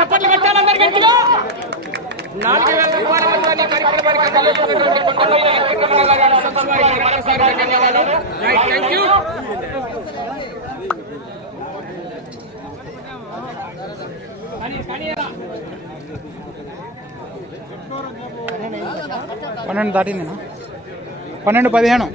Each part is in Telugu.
చప్పట్లు పెట్టాలందరు గట్టిగా నాలుగు వేల రూపాయల మొత్తాన్ని కార్యక్రమానికి కొండపల్లి వెంకటరమణ గారి మరొకసారి ధన్యవాదాలు రైట్ థ్యాంక్ యూ కానీ కానీ పన్నెండు దాటిందినా పన్నెండు పదిహేను.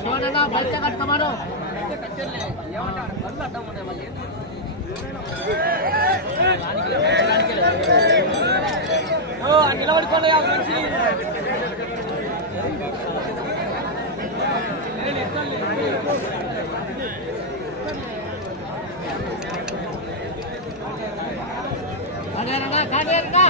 చూడనా బయట కట్టుకోమను నిలబడుకోండి మంచి కాదేనా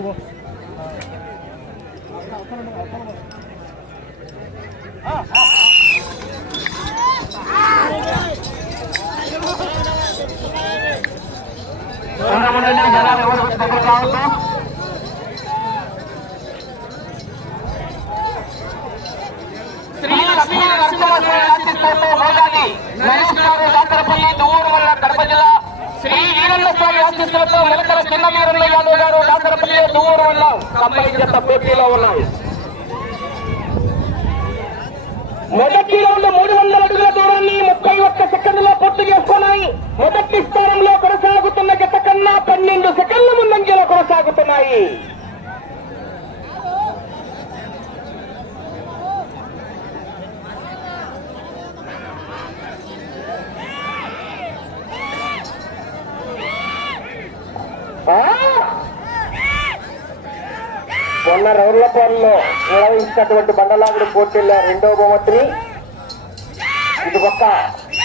కాదేనా శ్రీ లక్ష్మీ నరసింహస్వామి ఆశీస్సులతో మోగాలి నరేష్ గారు దాతరపల్లి దువ్వూరు వల్ల కడప జిల్లా శ్రీ వీరన్న స్వామి ఆశీస్సులతో మొలకల చిన్న వీరన్న యాదవ్ గారు. దాతరపల్లి దువ్వూరు వల్ల కంబై జత పోటీలో ఉన్నాయి. మొదటి రౌండ్ మూడు వందల అడుగుల దూరాన్ని ముప్పై ఒక్క సెకండ్లో పూర్తి చేసుకున్నాయి. మొదటి స్థానంలో కొనసాగుతున్న గత కన్నా పన్నెండు సెకండ్ల ముందంజలో కొనసాగుతున్నాయి. మొన్న రౌర్లపాల్లో నిర్వహించినటువంటి బండలాగుడు పోటీల్లో రెండో బహుమతిని ఇటుపక్క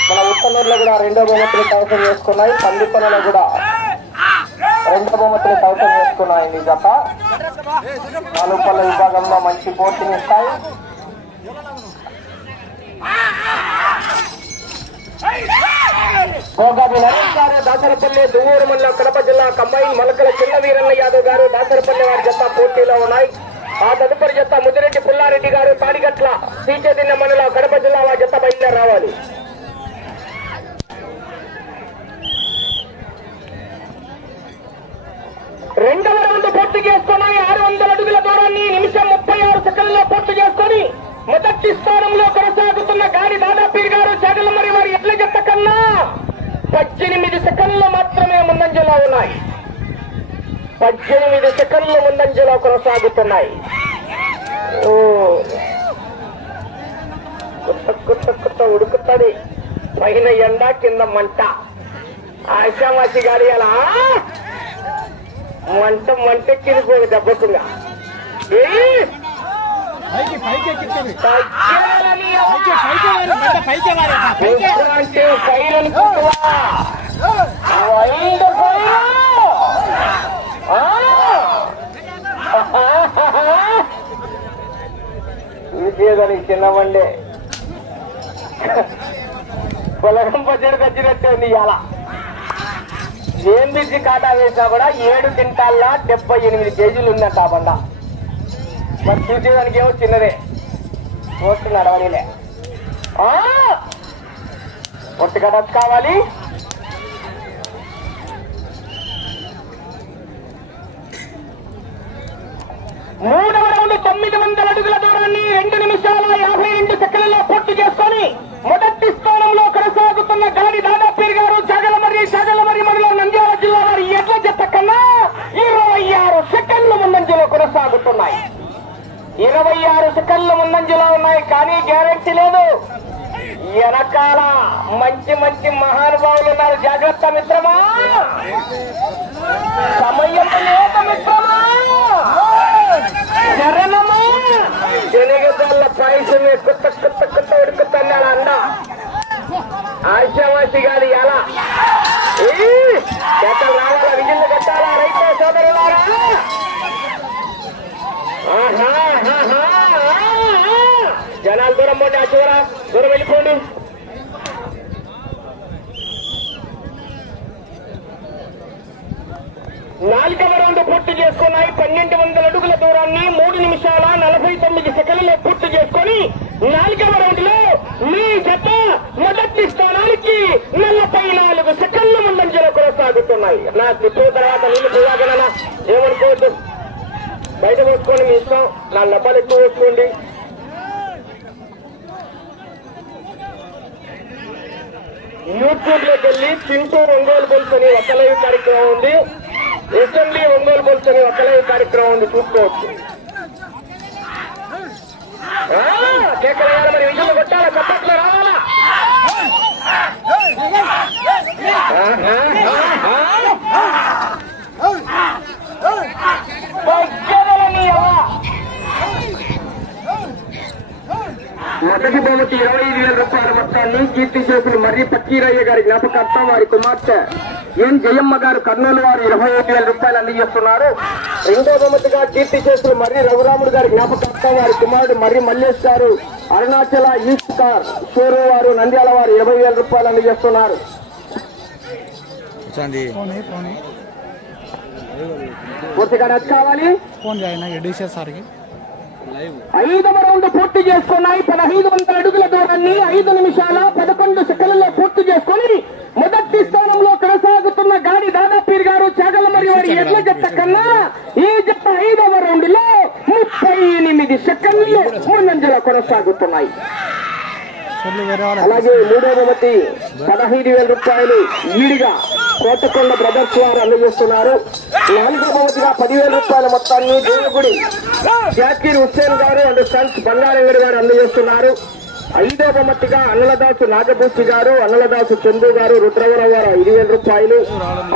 మన ఉత్తనూరులో కూడా రెండో బహుమతిని కవసం చేసుకున్నాయి పందిపల్లిలో కూడా రెండో బహుమతిని కవసం చేసుకున్నాయి ఈ జత నాలుగుపల్ల విభాగంలో మంచి పోటీని ఇస్తాయి. గోగాది నరేష్ గారు దాసరపల్లి దువ్వూరు మండలం కడప జిల్లా కంబైన్ మలకల చిన్న వీరన్న యాదవ్ గారు దాసరపల్లి వారి జత పోటీలో ఉన్నాయి. ఆ తదుపరి జత ముదిరెడ్డి పుల్లారెడ్డి గారు తాడిగట్ల శ్రీచైతన్య మండలం కడప జిల్లా వారి జత బయలుదేరి రావాలి రెండవ రౌండ్ పూర్తి చేసుకున్నాయి ఆరు వందల అడుగుల దూరాన్ని నిమిషం ముప్పై ఆరు సెకండ్లో పూర్తి చేసుకొని మొదటి స్థానంలో కొనసాగుతున్న గాడి దాదాపీర్ గారు జగలమరి వారి ఎడ్ల జత కన్నా పద్దెనిమిది సెకండ్లు మాత్రమే ముందంజలో ఉన్నాయి పద్దెనిమిది సెకండ్లు ముందంజలో కొనసాగుతున్నాయి ఓ కుత్త కుత్త కుత్త ఉడుకుతుంది పైన ఎండ కింద మంట ఆశామాసి గారి అలా మంట మంట కిరిపోయి పైకి అంటే వైల్డ్ ఇది చిన్న బండే పొలగం పచ్చడికి వచ్చినట్టే ఉంది ఇవాళ. ఏం బిజీ కాటా వేసినా కూడా ఏడు క్వింటాల్లో డెబ్బై ఎనిమిది కేజీలు ఉందంట ఆ బండ. మరి చూసేదానికి ఏమో చిన్నదే. పోస్తున్నాడు అవనిలే ఒట్టి కట్ట కావాలి. మూడవ రౌండ్ తొమ్మిది వందల అడుగుల దూరాన్ని రెండు నిమిషాల యాభై రెండు సెకండ్లలో పూర్తి చేసుకొని మొదటి స్థానంలో కొనసాగుతున్న గాలి దాదాపీర్ గారు జగలమర్రి జగలమర్రి మరిలో నంద్యాల జిల్లా వారి ఎడ్ల జత కన్నా ఇరవై ఆరు సెకండ్లు ముందంజలో కొనసాగుతున్నాయి. ఇరవై ఆరు సెకండ్లు ముందంజలో ఉన్నాయి కానీ గ్యారంటీ లేదు. వెనకాల మంచి మంచి మహానుభావులు ఉన్నారు. జాగ్రత్త మిత్రమా. సమయం లేదు మిత్రమా. శరణమా శనగదాళ్ళ పాయసమే కొత్త కొత్త కొత్త ఉడుకుతున్నాడు అన్న? ఆశావాసి గారి ఎలా ఎక్కడ రావాలా? విజయలు కట్టాలా? రైతు సోదరులారా జనాలు దూరం పోండి ఆ చివర దూరం వెళ్ళిపోండి నాలుగవ రౌండ్ పూర్తి చేసుకున్నాయి పన్నెండు వందల అడుగుల మూడు నిమిషాల నలభై తొమ్మిది సెకండ్లలో పూర్తి చేసుకొని నాలుగవ రౌండ్లో మీ జత మొదటి స్థానానికి నలభై నాలుగు సెకండ్ల ముందంజలో కొనసాగుతున్నాయి. నా తిప్పు తర్వాత నేను పోయాగలనా ఏమనుకోవద్దు బయట పోసుకోండి మీ ఇష్టం. నా లబ్బాలు ఎక్కువ పోసుకోండి. యూట్యూబ్లోకి వెళ్ళి చింటూ ఒంగోలు బొల్స్ అని ఒక లైవ్ కార్యక్రమం ఉంది. అసెంబ్లీ ఒంగోలు బొల్స్ ఒకలే కార్యక్రమం ఉంది చూసుకోవచ్చు ఆ, మరి విజులు కొట్టాలా చప్పట్లు రావాలా మొదటి బహుమతి ఇరవై ఐదు వేల రూపాయల మొత్తాన్ని కీర్తి చేసుకుని మర్రి పక్కీరయ్య గారి జ్ఞాపకార్థం వారి కుమార్తె ఎన్ జయమ్మ గారు కర్నూలు వారు ఇరవై ఐదు వేల రూపాయలు అందజేస్తున్నారు రెండో బహుమతిగా కీర్తి చేసుకుని మర్రి రఘురాముడు గారి జ్ఞాపకార్థం వారి కుమారుడు మర్రి మల్లేష్ గారు అరుణాచల ఈస్ట్ కార్ షోరూ వారు నంద్యాల వారు ఇరవై వేల రూపాయలు అందజేస్తున్నారు పూర్తిగా నచ్చ కావాలి ఫోన్ చేయనా ఎడిసే సార్కి. ఐదవ రౌండ్ పూర్తి చేసుకున్నాయి పదహైదు వందల అడుగుల దూరాన్ని ఐదు నిమిషాల పదకొండు సెకండ్లలో పూర్తి చేసుకుని మొదటి స్థానంలో కొనసాగుతున్న గాడి దాదాపీర్ గారు చాగల మరి వారి ఎడ్ల జట్ట కన్నా ఈ జట్ట ఐదవ రౌండ్లో ముప్పై ఎనిమిది సెకండ్లు ముందంజలో కొనసాగుతున్నాయి అలాగే మూడో బహుమతి పదహైదు వేల రూపాయలు ఈడిగా కోటకొండ బ్రదర్స్ వారు అందజేస్తున్నారు. నాలుగో పదివేల రూపాయల మొత్తాన్ని దేవుగుడి జాకీర్ హుస్సేన్ గారు అండ్ సన్స్ బంగారంగడి గారు అందజేస్తున్నారు. ఐదో బహుమతిగా అన్నలదాసు నాగభూషి గారు అన్నలదాసు చందు గారు రుద్రవరావు గారు ఐదు వేల రూపాయలు.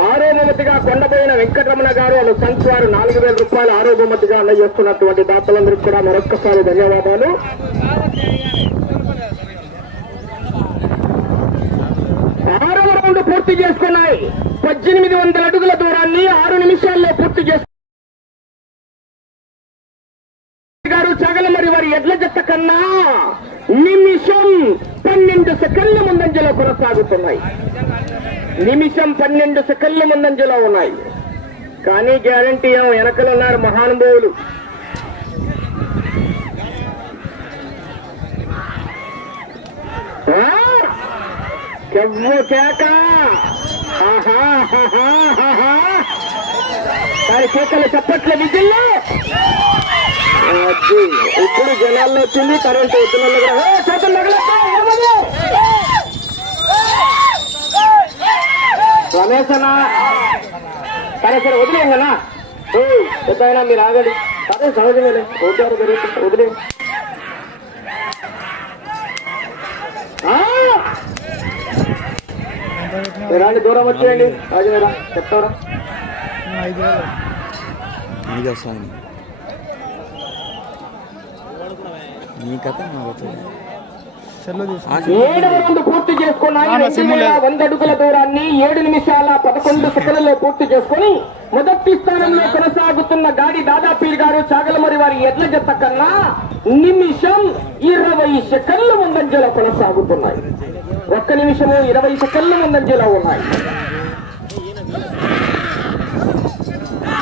ఆరో బొమ్మతిగా కొండపోయిన వెంకటరమణ గారు అండ్ సన్స్ వారు నాలుగు వేల రూపాయలు ఆరో బొమ్మతిగా అందజేస్తున్నటువంటి దాతలందరికీ కూడా మరొక్కసారి ధన్యవాదాలు. ఆరవ రౌండ్ పూర్తి చేసుకున్నాయి. పద్దెనిమిది వందల అడుగుల దూరాన్ని ఆరు నిమిషాల్లో పూర్తి చేసుకున్నారు గారు చగలమరి వారి ఎడ్ల జట్ట కన్నా నిమిషం పన్నెండు సెకండ్ల ముందంజలో కొనసాగుతున్నాయి. నిమిషం పన్నెండు సెకండ్ల ముందంజలో ఉన్నాయి. కానీ గ్యారంటీ ఏమో వెనకలు ఉన్నారు మహానుభావులు. చెవ్వు కేక! దాని కేకలు చప్పట్ల అది ఇప్పుడు జనాల్లో వచ్చింది కరెంట్ వద్దులలో కూడా చేతులు? రమేష్ అన్న సరే సరే వదిలేం కదా ఎప్పుడైనా మీరు ఆగండి. సరే సహజమేలే ఓటారు జరుగుతుంది వదిలే ఎలాంటి దూరం వచ్చేయండి. రాజుగారా చెప్తారా? నీది నీ కథ రౌండ్ పూర్తి చేసుకున్నాయి రెండు. వంద అడుగుల దూరాన్ని ఏడు నిమిషాల పదకొండు సెకండ్లలో పూర్తి చేసుకుని మొదటి స్థానంలో కొనసాగుతున్న గాడి దాదాపీర్ గారు చాగలమరి వారి ఎడ్ల జత కన్నా నిమిషం ఇరవై సెకండ్ల ముందంజలో కొనసాగుతున్నాయి. ఒక్క నిమిషము ఇరవై సెకండ్ల ముందంజలో ఉన్నాయి.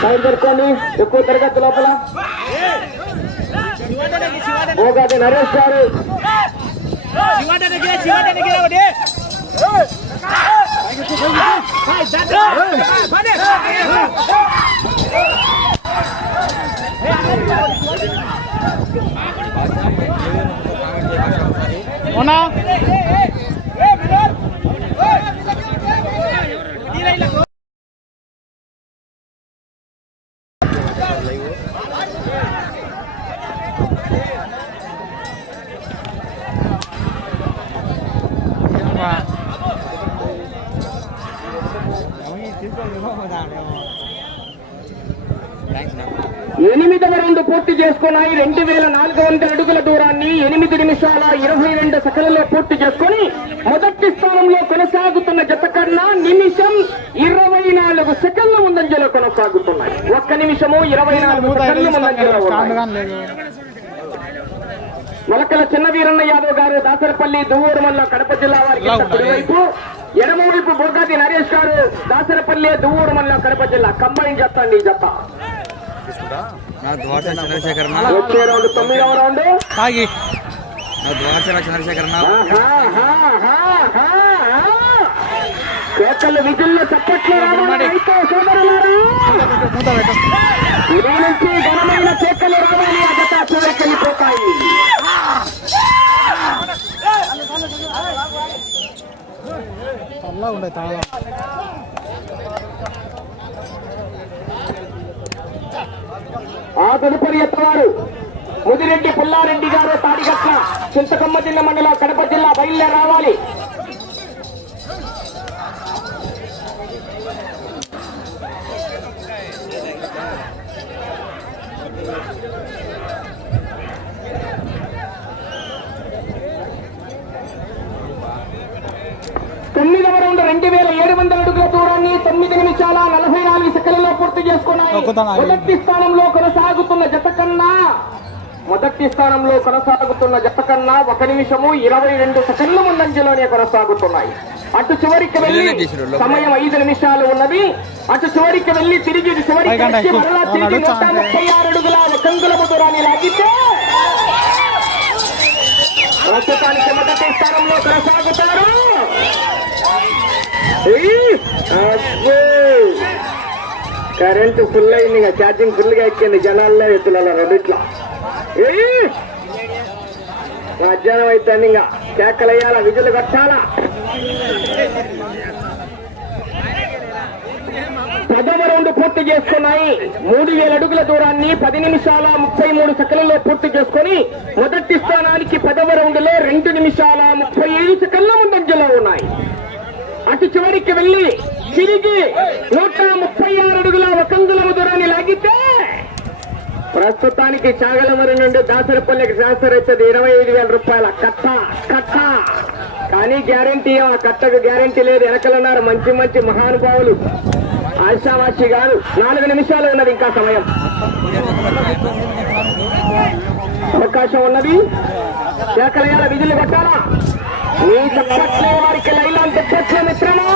టైం ఎక్కువ తరగతి లోపల. భోగాది నరేష్ గారు. ఉన్నా ఎనిమిదవ రౌండ్ పూర్తి చేసుకున్నాయి రెండు వేల నాలుగు వందల అడుగుల దూరాన్ని ఎనిమిది నిమిషాల ఇరవై రెండు సెకండ్లలో పూర్తి చేసుకుని మొదటి స్థానంలో కొనసాగుతున్న జత కన్నా నిమిషం ఇరవై నాలుగు సెకండ్ల ముందంజలో కొనసాగుతున్నాయి. ఒక్క నిమిషము ఇరవై నాలుగు సెకండ్ల ముందంజలో మొలకల చిన్న వీరన్న యాదవ్ గారు దాసరపల్లి దువ్వూరు మల్ల కడప జిల్లా వారికి. కుడివైపు ఎడమవైపు బోగాది నరేష్ గారు దాసరపల్లి దువ్వూరు మల్ల కడప జిల్లా కంబైన్ చెప్తాండి ఈ జత. నా ద్వారచ చంద్రశేఖర్ తాగి. నా ద్వారచ చంద్రశేఖర్ కేకలు విధుల్లో చప్పట్లు నుంచి ఘనమైన కేకలు రావాలి ఉండే తాగా ఆ తదుపరి ఎత్తవారు. ముదిరెడ్డి పుల్లారెడ్డి గారు తాడిగట్ల చింతకమ్మ జిల్లా మండలం కడప జిల్లా బయలుదేరి రావాలి. తొమ్మిదవ రౌండ్ రెండు వేల ఏడు వందల అడుగుల దూరాన్ని తొమ్మిది నిమిషాల నలభై నాలుగు సెకండ్లలో పూర్తి చేసుకున్నాయి. మొదటి స్థానంలో కొనసాగుతున్న జత కన్నా మొదటి స్థానంలో కొనసాగుతున్న జత కన్నా ఒక నిమిషము ఇరవై రెండు సెకండ్ల ముందంజలోనే కొనసాగుతున్నాయి అటు చివరికి వెళ్ళి. సమయం ఐదు నిమిషాలు ఉన్నది అటు చివరికి వెళ్ళి తిరిగి చివరికి. ముప్పై ఆరు అడుగుల కంగుల దూరాన్ని లాగితే ప్రస్తుతానికి మొదటి స్థానంలో కొనసాగుతారు! కరెంటు ఫుల్ అయింది ఇంకా ఛార్జింగ్ ఫుల్గా ఎక్కింది జనాల్లో ఎత్తులలో రెండిట్లో. మధ్యాహ్నం అయితే ఇంకా కేకలయ్యాలా విజులు కట్టాలా పదవ రౌండ్ పూర్తి చేసుకున్నాయి. మూడు వేల అడుగుల దూరాన్ని పది నిమిషాల ముప్పై మూడు సెకండ్లలో పూర్తి చేసుకుని మొదటి స్థానానికి పదవ రౌండ్లో రెండు నిమిషాల ముప్పై ఐదు సెకండ్ల ముందంజలో ఉన్నాయి. అటు చివరికి వెళ్ళి తిరిగి నూట ముప్పై ఆరు అడుగుల ఒకంగుల దూరాన్ని లాగితే ప్రస్తుతానికి చాగలమరి నుండి దాసరపల్లికి ట్రాన్స్ఫర్ అవుతుంది ఇరవై ఐదు వేల రూపాయల కట్ట కట్ట. కానీ గ్యారంటీ ఆ కట్టకు గ్యారంటీ లేదు. వెనకలున్నారు మంచి మంచి మహానుభావులు. ఆశావాసి గారు. నాలుగు నిమిషాలు ఉన్నది ఇంకా సమయం. అవకాశం ఉన్నది. ఎక్కడ విధులు కొట్టాలా? నీ తప్పట్లే వారికి లైలాన్ తిప్పట్లే మిత్రమా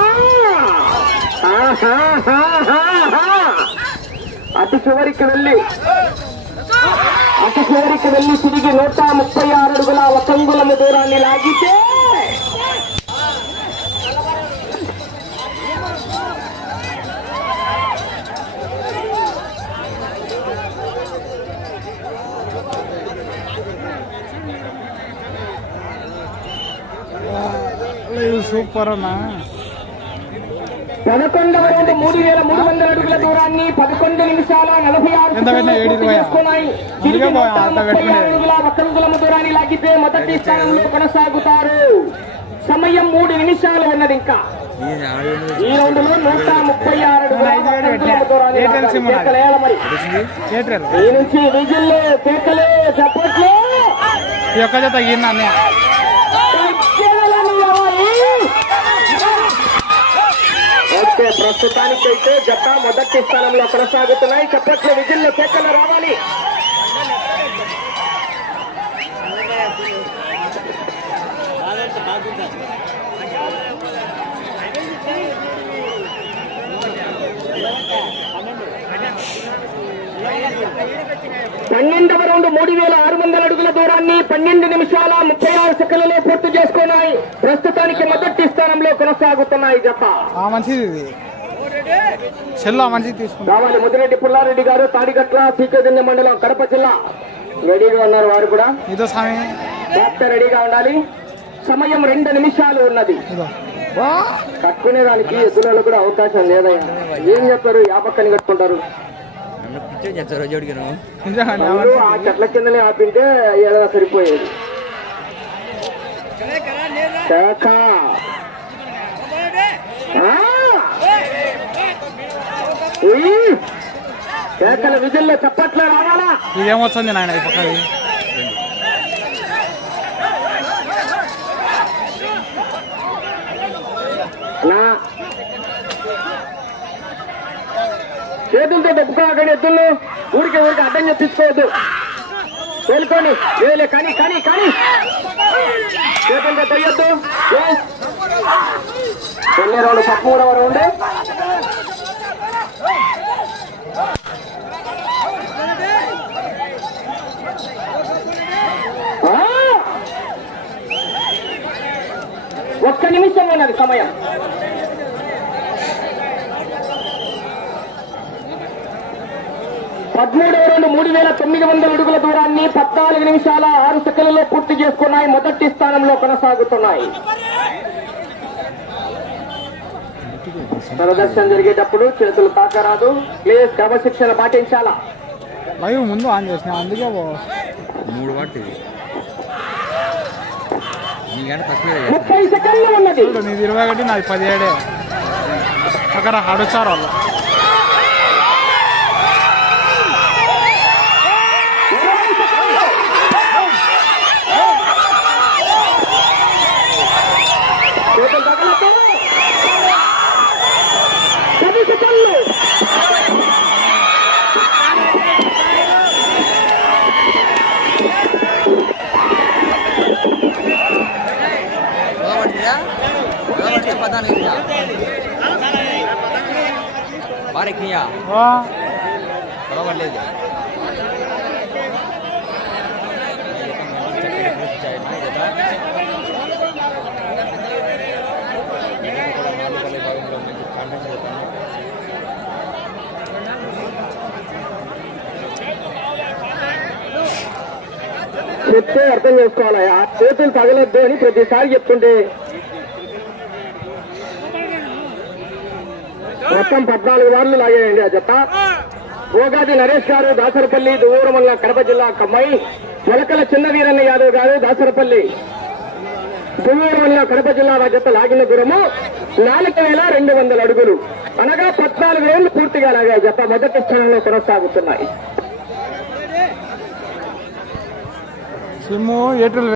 అటు చివరికి వెళ్ళి అటు చివరికి వెళ్ళి తిరిగి నూట ముప్పై ఆరు అడుగుల ఒకంగులము దూరాన్ని లాగితే ఇది సూపర్ అన్నా పదకొండవ రౌండ్ మూడు వేల మూడు వందల అడుగుల దూరాన్ని పదకొండు నిమిషాల నలభై ఆరు అడుగుల దూరాన్ని లాగితే మొదటి స్థానంలో కొనసాగుతారు. సమయం మూడు నిమిషాలు ఉన్నది ఇంకా. ఈ రౌండ్లో నూట ముప్పై ఆరు నుంచి విజిల్లు కేకలు చప్పట్లు ఈ ఒక్క జత తగ్గింది ప్రస్తుతానికి అయితే జత మొదటి స్థానంలో కొనసాగుతున్నాయి చెప్పట్లు విజిల్లు కేకలు రావాలి పన్నెండు రౌండ్ మూడు వేల ఆరు వందల అడుగుల దూరాన్ని పన్నెండు నిమిషాల ముప్పై ఆరు సెకండ్లలో పూర్తి చేసుకున్నాయి. ప్రస్తుతానికి మొదటి స్థానంలో కొనసాగుతున్నాయి జత. మంచిది రావాలి ముదిరెడ్డి పుల్లారెడ్డి గారు తాడిగట్ల సీకదిన్నె మండలం కడప జిల్లా. రెడీగా ఉన్నారు వారు కూడా. ఇదో స్వామి. డాక్టర్ రెడీగా ఉండాలి. సమయం రెండు నిమిషాలు ఉన్నది. కట్టుకునేదానికి ఎద్దులలో కూడా అవకాశం లేదయ్యా. ఏం చెప్పారు? యా పక్కని కట్టుకుంటారు. పిచ్చే నువ్వు నిజంగా ఆ చెట్ల కిందనే ఆపింటే ఏడా సరిపోయేది శాఖ. ఆ! ఉయ్! కేకల విధుల్లో చప్పట్లు రావాలా ఇదేమొచ్చింది నాయన ఈ పక్కది నా చేతులతో దెబ్బకోకండి ఎద్దులు ఊరికే ఊరికి అడ్డం చెప్పించుకోవద్దు తేలుకోండి వేలే కానీ కానీ కానీ. చేతులతో తొయ్యొద్దు. వెళ్ళే రౌండ్ పదమూడవ రౌండ్ ఉండే? ఒక్క నిమిషం ఉన్నది సమయం. పదమూడవ రెండు మూడు వేల తొమ్మిది వందల అడుగుల దూరాన్ని పద్నాలుగు నిమిషాల ఆరు సెకండ్లలో పూర్తి చేసుకున్నాయి. మొదటి స్థానంలో కొనసాగుతున్నాయి. ప్రదర్శన జరిగేటప్పుడు చేతులు తాకరాదు. ప్లేస్ క్రమశిక్షణ పాటించాలా? లైవ్ ముందు ఆన్ చేసిన అందుకే. మూడు తక్కువే ముప్పై సెకండ్లు ఉన్నది. నీది ఇరవై ఒకటి నాది పదిహేడే. అక్కడ అడుచారు వాళ్ళు ఇరవై సెకండ్లు. చేతులు తగలొద్దు. పది సెకండ్లు పడుతుందా పడుతుంది పద్నాలుగు బాగా ఎక్కియా ఆ, పడవలేదు చెప్తే అర్థం చేసుకోవాలయ్యా. చేతులు తగలొద్దు అని ప్రతిసారి చెప్తుంటే మొత్తం పద్నాలుగు వార్లు లాగేయండి ఆ జత ఓగాది నరేష్ గారు దాసరపల్లి దువ్వూరమల్ల కడప జిల్లా కమ్మాయి మొలకల చిన్న వీరన్న యాదవ్ గారు దాసరపల్లి. దువ్వూరమల్ల కడప జిల్లా జత లాగిన గురము నాలుగు వేల రెండు వందల అడుగులు. అనగా పద్నాలుగు వేలు పూర్తిగా లాగా జత మొదటి స్థానంలో కొనసాగుతున్నాయి.